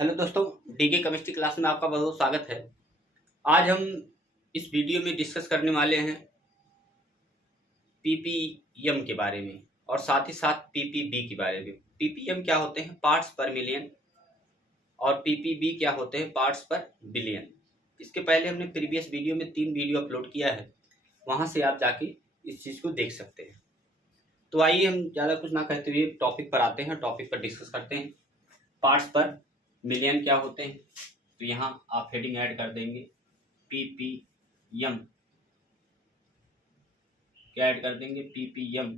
Hello दोस्तों, DK chemistry class में आपका बहुत बहुत स्वागत है। आज हम इस वीडियो में डिस्कस करने वाले हैं पीपीएम के बारे में और साथ ही साथ पीपीबी के बारे में। पीपीएम क्या होते हैं? पार्ट्स पर मिलियन। और पीपीबी क्या होते हैं? पार्ट्स पर बिलियन। इसके पहले हमने प्रीवियस वीडियो में 3 वीडियो अपलोड किया है, वहाँ से आप जाके इस चीज़ को देख सकते हैं। तो आइए हम ज़्यादा कुछ ना कहते हुए टॉपिक पर आते हैं, टॉपिक पर डिस्कस करते हैं। पार्ट्स पर मिलियन क्या होते हैं? तो यहाँ आप हेडिंग ऐड कर देंगे पीपीएम। क्या ऐड कर देंगे? पीपीएम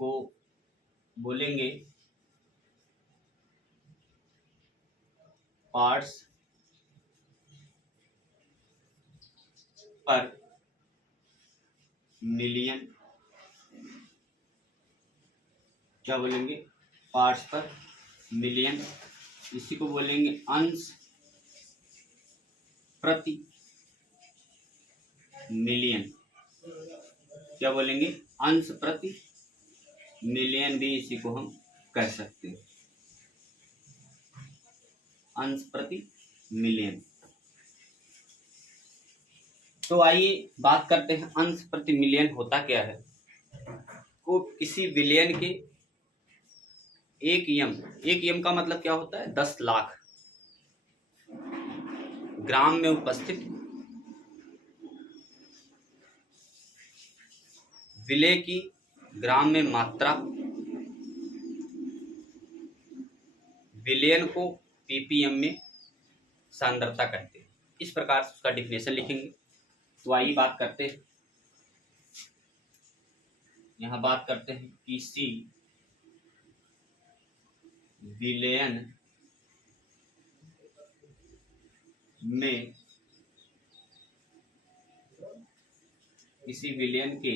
को बोलेंगे पार्ट्स पर मिलियन। क्या बोलेंगे? पार्ट्स पर मिलियन। इसी को बोलेंगे अंश प्रति मिलियन। क्या बोलेंगे? अंश प्रति मिलियन भी इसी को हम कह सकते हैं, अंश प्रति मिलियन। तो आइए बात करते हैं अंश प्रति मिलियन होता क्या है। को किसी बिलियन के एक यम का मतलब क्या होता है? 10 लाख ग्राम में उपस्थित विलय की ग्राम में मात्रा, बिलियन को पीपीएम में सांद्रता कहते हैं। इस प्रकार से उसका डिफिनेशन लिखेंगे। तो आइए बात करते हैं, यहाँ बात करते हैं किसी बिलियन में, किसी बिलियन के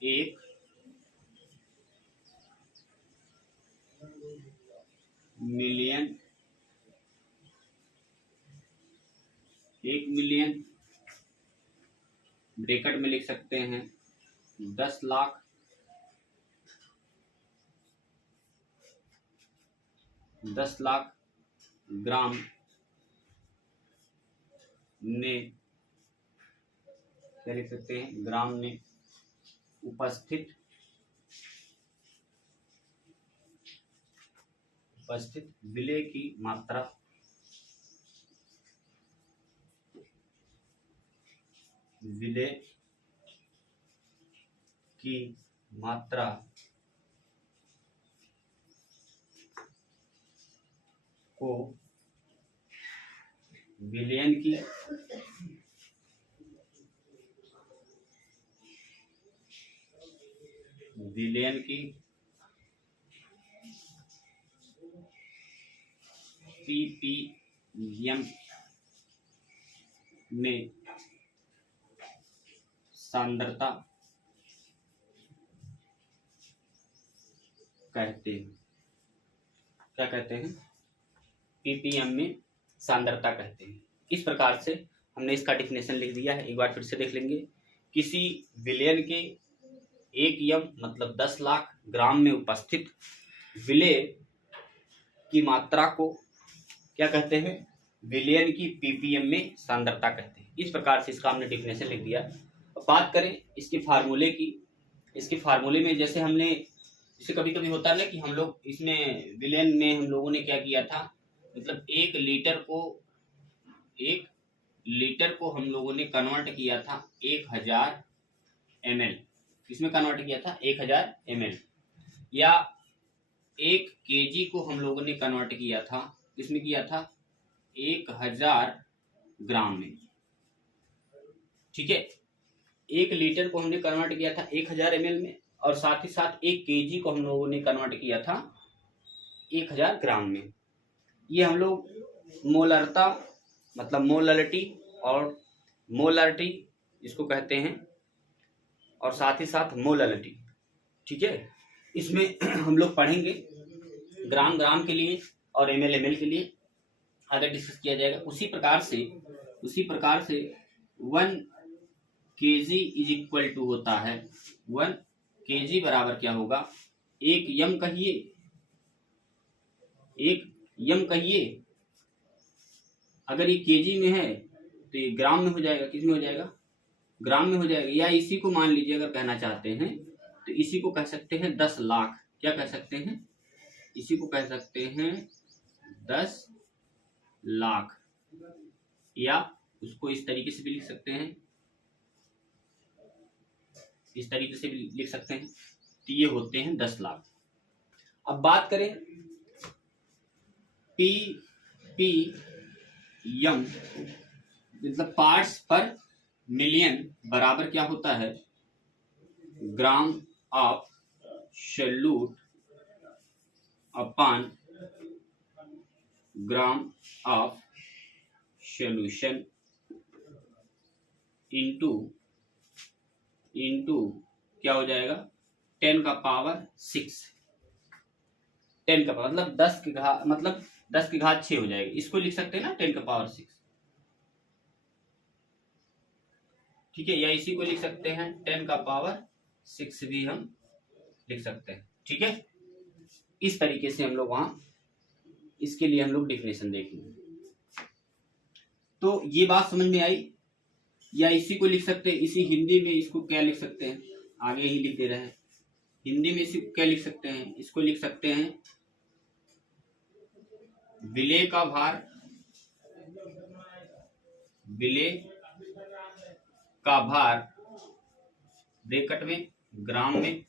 एक मिलियन ब्रैकेट में लिख सकते हैं 10 लाख ग्राम में, क्या लिख सकते हैं? ग्राम में उपस्थित विलय की मात्रा, विलय की मात्रा को बिलियन की पीपीएम में सांद्रता कहते हैं। क्या कहते हैं? पीपीएम में सांद्रता कहते हैं। इस प्रकार से हमने इसका डिफिनेशन लिख दिया है। एक बार फिर से देख लेंगे। किसी बिलियन के एक यम मतलब 10 लाख ग्राम में उपस्थित विलय की मात्रा को क्या कहते हैं? बिलियन की पीपीएम में सांद्रता कहते हैं। इस प्रकार से इसका हमने डिफिनेशन लिख दिया। अब बात करें इसके फार्मूले की। इसके फार्मूले में जैसे जैसे कभी कभी होता है ना कि हम लोग इसमें बिलियन में हम लोगों ने क्या किया था, मतलब 1 लीटर को हम लोगों ने कन्वर्ट किया था 1000 ml। किसमें कन्वर्ट किया था? 1000 ml। या 1 kg को हम लोगों ने कन्वर्ट किया था, किसमें किया था? 1000 ग्राम में। ठीक है, 1 लीटर को हमने कन्वर्ट किया था 1000 ml में, और साथ ही साथ 1 kg को हम लोगों ने कन्वर्ट किया था 1000 ग्राम में। ये हम लोग मोलरता मतलब मोलरिटी और मोलरिटी इसको कहते हैं, और साथ ही साथ मोलरिटी। ठीक है, इसमें हम लोग पढ़ेंगे ग्राम के लिए और ml के लिए आगे डिस्कस किया जाएगा। उसी प्रकार से 1 केजी इज इक्वल टू होता है 1 केजी बराबर क्या होगा, एक यम कहिए, एक यम कहिए। अगर ये केजी में है तो ये ग्राम में हो जाएगा, किस में हो जाएगा, ग्राम में हो जाएगा। या इसी को मान लीजिए अगर कहना चाहते हैं तो इसी को कह सकते हैं 10 लाख। क्या कह सकते हैं, इसी को कह सकते हैं 10 लाख, या उसको इस तरीके से भी लिख सकते हैं, इस तरीके से भी लिख सकते हैं। तो ये होते हैं 10 लाख। अब बात करें पीपीएम मतलब पार्ट्स पर मिलियन बराबर क्या होता है, gram of solute upon gram of solution into क्या हो जाएगा 10 का पावर 6। 10 का पावर मतलब 10 की घात मतलब 10 की घात 6 हो जाएगी। इसको लिख सकते हैं ना 10 का पावर 6, ठीक है। या इसी को लिख सकते हैं 10 का पावर 6 भी हम लिख सकते हैं, ठीक है। इस तरीके से हम लोग वहां इसके लिए हम लोग डेफिनेशन देखेंगे। तो ये बात समझ में आई। या इसी को लिख सकते हैं, इसी हिंदी में इसको क्या लिख सकते हैं, आगे ही लिख दे रहे हैं। हिंदी में इसी को क्या लिख सकते हैं, इसको लिख सकते हैं विलेय का भार, विलेय का भार ब्रैकेट में ग्राम में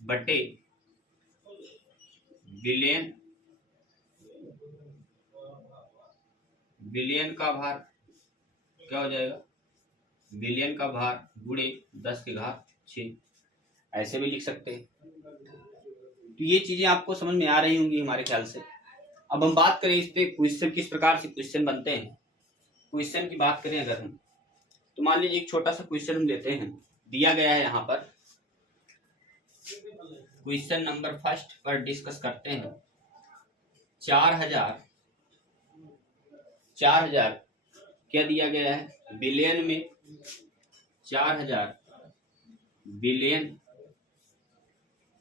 बटे बिलियन, बिलियन का भार क्या हो जाएगा, बिलियन का भार गुणे 10 की घात 6, ऐसे भी लिख सकते हैं। तो ये चीजें आपको समझ में आ रही होंगी हमारे ख्याल से। अब हम बात करें इस पे क्वेश्चन किस प्रकार से क्वेश्चन बनते हैं। क्वेश्चन की बात करें अगर हम, तो मान लीजिए एक छोटा सा क्वेश्चन हम लेते हैं, दिया गया है यहाँ पर। क्वेश्चन नंबर फर्स्ट पर डिस्कस करते हैं। 4000 क्या दिया गया है, बिलियन में 4000 बिलियन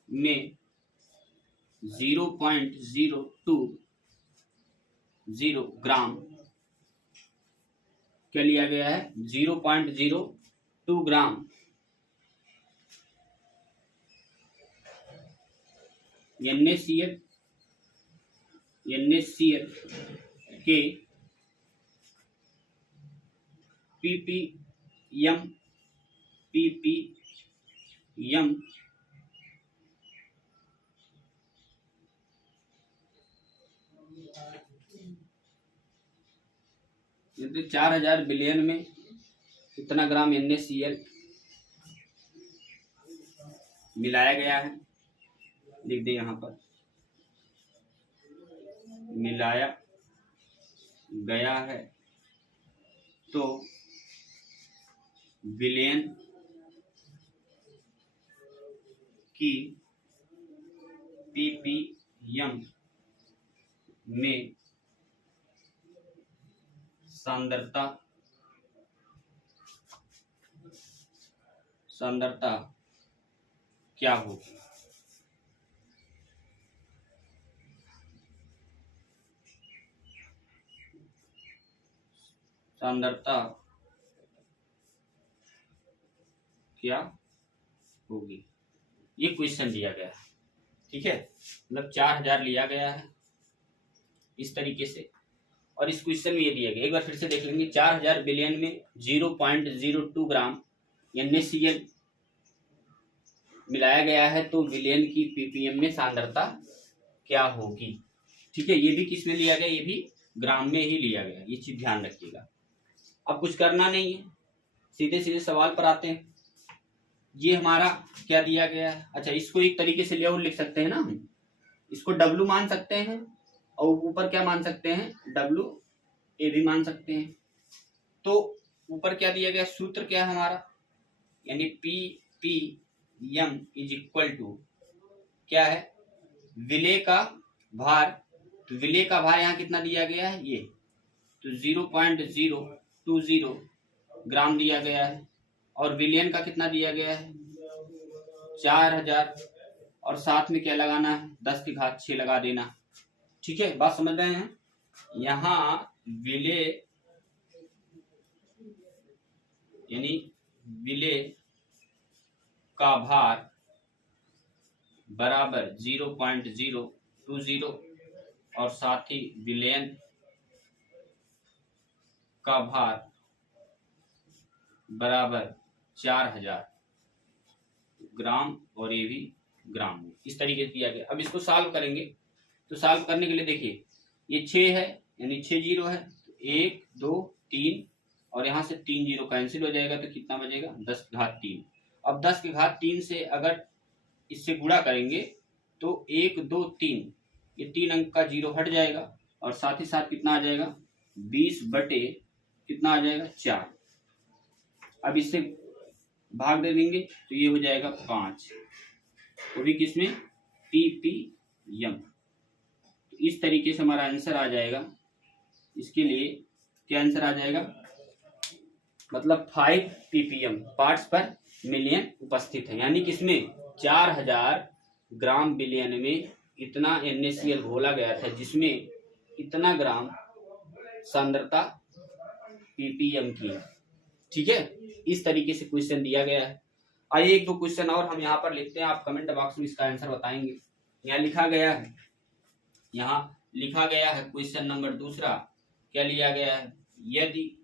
में 0.020 ग्राम क्या लिया गया है, 0.02 ग्राम NaCl के ppm यदि 4000 बिलियन में कितना ग्राम NaCl मिलाया गया है, लिख दे यहाँ पर, मिलाया गया है, तो बिलियन की ppm में सांद्रता क्या होगी। सांद्रता क्या होगी, ये क्वेश्चन दिया गया है, ठीक है। मतलब 4000 लिया गया है इस तरीके से, और इस क्वेश्चन में ये दिया गया। एक बार फिर से देख लेंगे। 4000 बिलियन में 0.02 ग्राम NaCl मिलाया गया है, तो बिलियन की ppm में सांद्रता क्या होगी, ठीक है। ये भी किस में लिया गया, ये भी ग्राम में ही लिया गया, ये चीज ध्यान रखिएगा। अब कुछ करना नहीं है, सीधे सीधे सवाल पर आते हैं। ये हमारा क्या दिया गया है, अच्छा इसको एक तरीके से लेआउट लिख सकते हैं ना हम, इसको W मान सकते हैं और ऊपर क्या मान सकते हैं, WA भी मान सकते हैं। तो ऊपर क्या दिया गया, सूत्र क्या है हमारा, यानी ppm इज इक्वल टू क्या है, विलेय का भार। तो विलेय का भार यहाँ कितना दिया गया है, ये तो 0.020 ग्राम दिया गया है, और विलियन का कितना दिया गया है 4000, और साथ में क्या लगाना है 10 की घात 6 लगा देना। ठीक है, बात समझ रहे हैं। यहाँ विलेय यानी विलेय का भार बराबर 0.020 और साथ ही विलयन का भार बराबर 4000 ग्राम और ये भी ग्राम में, इस तरीके से दिया गया। अब इसको सॉल्व करेंगे, तो सॉल्व करने के लिए देखिए ये 6 है यानी 6 जीरो है, 1 2 3 और यहाँ से 3 जीरो कैंसिल हो जाएगा, तो कितना बचेगा 10 की घात 3। अब 10 की घात 3 से अगर इससे गुणा करेंगे तो 1 2 3 ये 3 अंक का जीरो हट जाएगा और साथ ही साथ कितना आ जाएगा 20 बटे कितना आ जाएगा 4। अब इससे भाग दे देंगे तो ये हो जाएगा 5, वो भी किसमें ppm। तो इस तरीके से हमारा आंसर आ जाएगा। इसके लिए क्या आंसर आ जाएगा, मतलब 5 ppm पार्ट्स पर मिलियन उपस्थित है, यानी किसमें 4000 ग्राम बिलियन में इतना NaCl घोला गया था जिसमें इतना ग्राम सांद्रता ppm की है। ठीक है, इस तरीके से क्वेश्चन दिया गया है। आइए एक दो क्वेश्चन और हम यहाँ पर लिखते हैं, आप कमेंट बॉक्स में इसका आंसर बताएंगे। यहाँ लिखा गया है क्वेश्चन नंबर दूसरा, क्या लिया गया है, यदि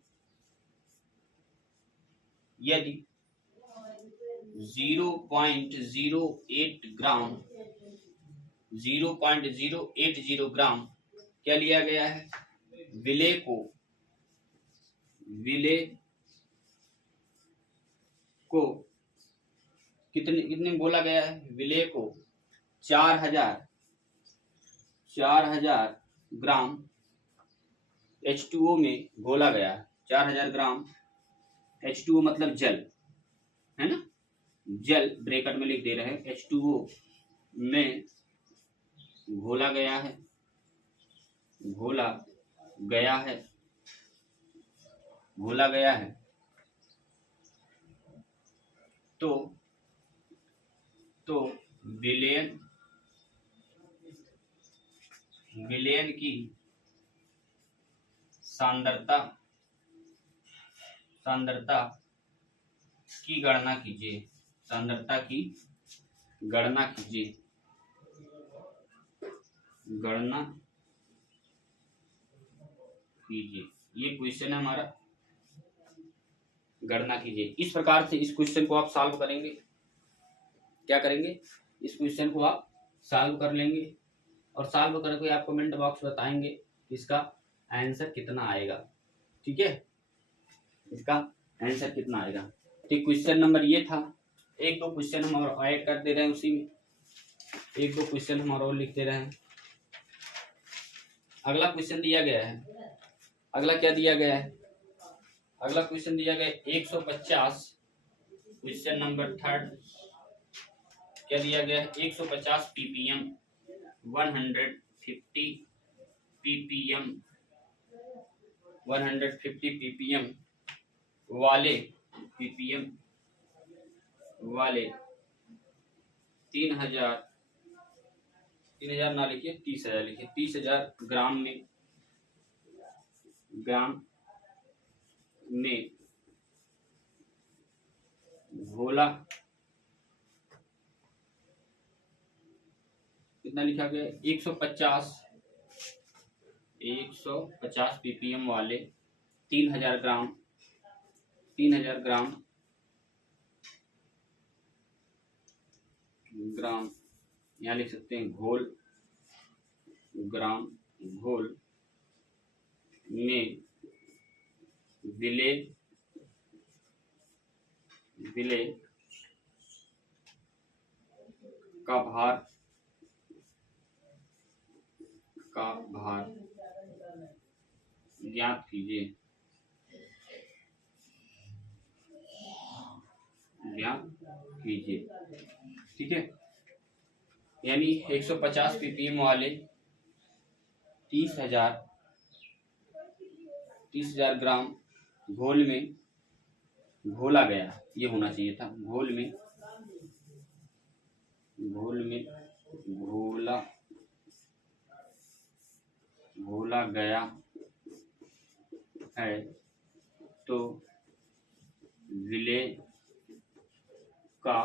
0.080 ग्राम क्या लिया गया है, विलेय को कितने बोला गया है, विलेय को 4000 ग्राम H2O में घोला गया है। 4000 ग्राम H2O मतलब जल है ना, जल ब्रैकेट में लिख दे रहे हैं, H2O में घोला गया है तो विलयन की सांद्रता की गणना कीजिए, ये क्वेश्चन है हमारा, गणना कीजिए। इस प्रकार से इस क्वेश्चन को आप सॉल्व करेंगे, क्या करेंगे, इस क्वेश्चन को आप सॉल्व कर लेंगे और सॉल्व करके आप कमेंट बॉक्स बताएंगे इसका आंसर कितना आएगा। ठीक है, इसका आंसर कितना आएगा। तो क्वेश्चन नंबर ये था। एक दो क्वेश्चन हम और ऐड कर दे रहे हैं, उसी में एक दो क्वेश्चन हम और लिख दे रहे हैं। अगला क्वेश्चन दिया गया है, अगला क्या दिया गया है, अगला क्वेश्चन दिया गया है 150, क्वेश्चन नंबर थर्ड क्या दिया गया है, 150 ppm 150 ppm वाले 3000 ना लिखिए 30,000 लिखिए, 30,000 ग्राम में घोला कितना लिखा गया, 150 ppm वाले 3000 ग्राम यहाँ लिख सकते हैं घोल में विलेय का भार ज्ञात कीजिए। ठीक है, यानी 150 ppm वाले 30,000 ग्राम घोल में घोला गया, ये होना चाहिए था, घोल में घोला गया है तो विलेय का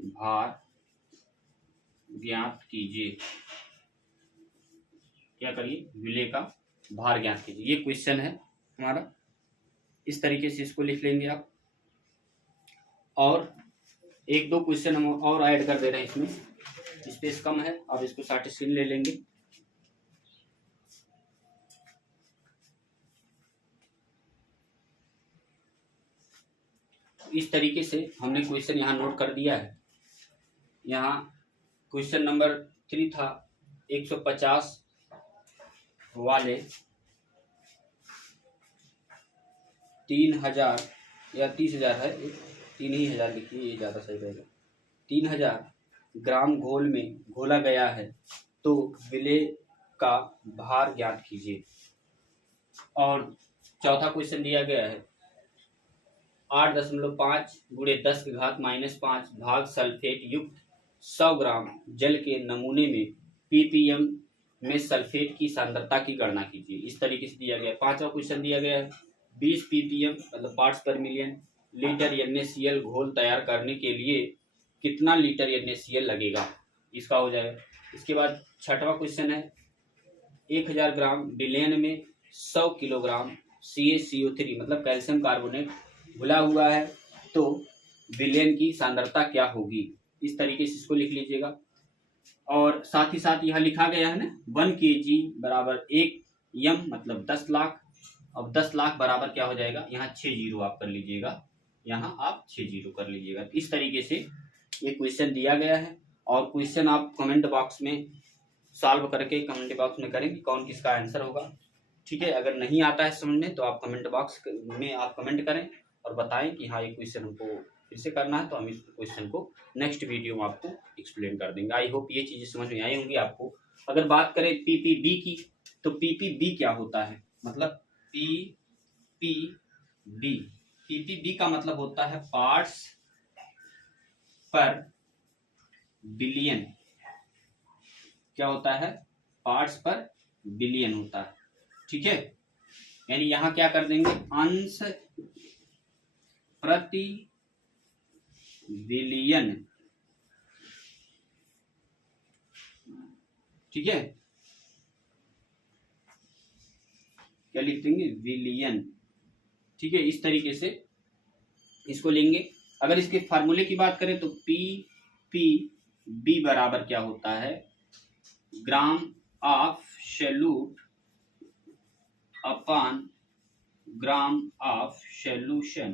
भार ज्ञात कीजिए। क्या करिए, विलेय का भार ज्ञात कीजिए। ये क्वेश्चन है हमारा, इस तरीके से इसको लिख लेंगे आप। और एक दो क्वेश्चन हम और ऐड कर दे रहे हैं, इसमें स्पेस कम है, अब इसको शॉर्ट स्क्रीन ले लेंगे। इस तरीके से हमने क्वेश्चन यहाँ नोट कर दिया है। यहाँ क्वेश्चन नंबर 3 था 150 वाले 3000 या 30,000 है, 3,000 लिखिए, ये ज़्यादा सही रहेगा। 3000 ग्राम घोल में घोला गया है तो विलेय का भार ज्ञात कीजिए। और चौथा क्वेश्चन दिया गया है 8.5 × 10⁻⁻5 भाग सल्फेट युक्त 100 ग्राम जल के नमूने में ppm में सल्फेट की सांद्रता की गणना कीजिए। इस तरीके से दिया गया है। पांचवा क्वेश्चन दिया गया है 20 ppm मतलब पार्ट्स पर मिलियन लीटर NaCl घोल तैयार करने के लिए कितना लीटर NaCl लगेगा, इसका हो जाएगा। इसके बाद छठवा क्वेश्चन है 1000 ग्राम विलयन में 100 किलोग्राम CaCO3 मतलब कैल्शियम कार्बोनेट घुला हुआ है तो विलयन की सांद्रता क्या होगी। इस तरीके से इसको लिख लीजिएगा। और साथ ही साथ यहाँ लिखा गया है ना 1 kg बराबर 1 m मतलब 10 लाख। अब 10 लाख बराबर क्या हो जाएगा, यहाँ 6 जीरो आप कर लीजिएगा, यहाँ आप 6 जीरो कर लीजिएगा। इस तरीके से ये क्वेश्चन दिया गया है। और क्वेश्चन आप कमेंट बॉक्स में सॉल्व करके कमेंट बॉक्स में करें कि कौन किसका आंसर होगा। ठीक है, अगर नहीं आता है समझने तो आप कमेंट बॉक्स में आप कमेंट करें और बताएं कि हाँ ये क्वेश्चन हमको फिर से करना है, तो हम इस क्वेश्चन को नेक्स्ट वीडियो में आपको एक्सप्लेन कर देंगे। आई होप ये चीज़ें समझ में आई होंगी आपको। अगर बात करें PPB की, तो PPB क्या होता है, मतलब PPB का मतलब होता है पार्ट्स पर बिलियन। क्या होता है, पार्ट्स पर बिलियन होता है। ठीक है, यानी यहां क्या कर देंगे, अंश प्रति बिलियन। ठीक है, क्या लिख देंगे, बिलियन। ठीक है, इस तरीके से इसको लेंगे। अगर इसके फार्मूले की बात करें तो PPB बराबर क्या होता है, gram of solute upon gram of solution.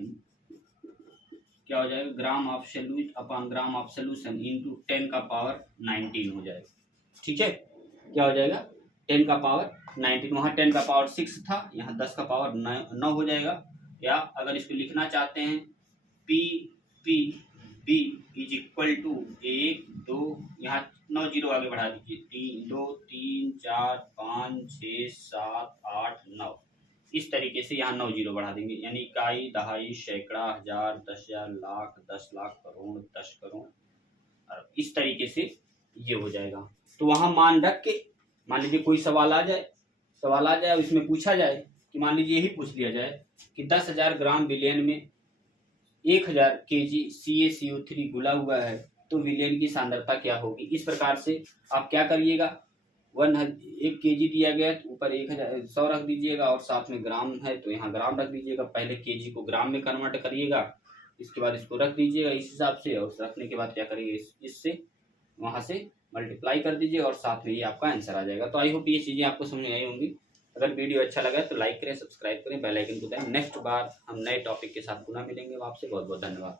क्या हो जाएगा, gram of solute upon gram of solution into 10⁻19 हो जाएगा। ठीक है, क्या हो जाएगा, 10⁻19। वहां 10⁻6 था, यहाँ 10⁻9 हो जाएगा। या अगर इसको लिखना चाहते हैं PPB इज इक्वल टू 1 2, यहाँ 9 जीरो आगे बढ़ा दीजिए, 3 2 3 4 5 6 7 8 9। इस तरीके से यहाँ 9 जीरो बढ़ा देंगे, यानी इकाई, दहाई, सैकड़ा, हजार, 10,000, लाख, 10 लाख, करोड़, 10 करोड़। और इस तरीके से ये हो जाएगा। तो वहां मान रख के, मान लीजिए कोई सवाल आ जाए और इसमें पूछा जाए कि मान लीजिए यही पूछ लिया जाए कि 10,000 ग्राम विलयन में 1000 kg CaCO3 घुला हुआ है तो विलयन की सांद्रता क्या होगी। इस प्रकार से आप क्या करिएगा, 1 kg दिया गया तो ऊपर 100 रख दीजिएगा और साथ में ग्राम है तो यहाँ ग्राम रख दीजिएगा। पहले kg को ग्राम में कन्वर्ट करिएगा, इसके बाद इसको रख दीजिएगा इस हिसाब से, और रखने के बाद क्या करिए, इससे वहां से मल्टीप्लाई कर दीजिए और साथ में ये आपका आंसर आ जाएगा। तो आई होप ये चीज़ें आपको समझ में आई होंगी। अगर वीडियो अच्छा लगा तो लाइक करें, सब्सक्राइब करें, बेल आइकन को दबाएं। नेक्स्ट बार हम नए टॉपिक के साथ पुनः मिलेंगे। आपसे बहुत बहुत धन्यवाद।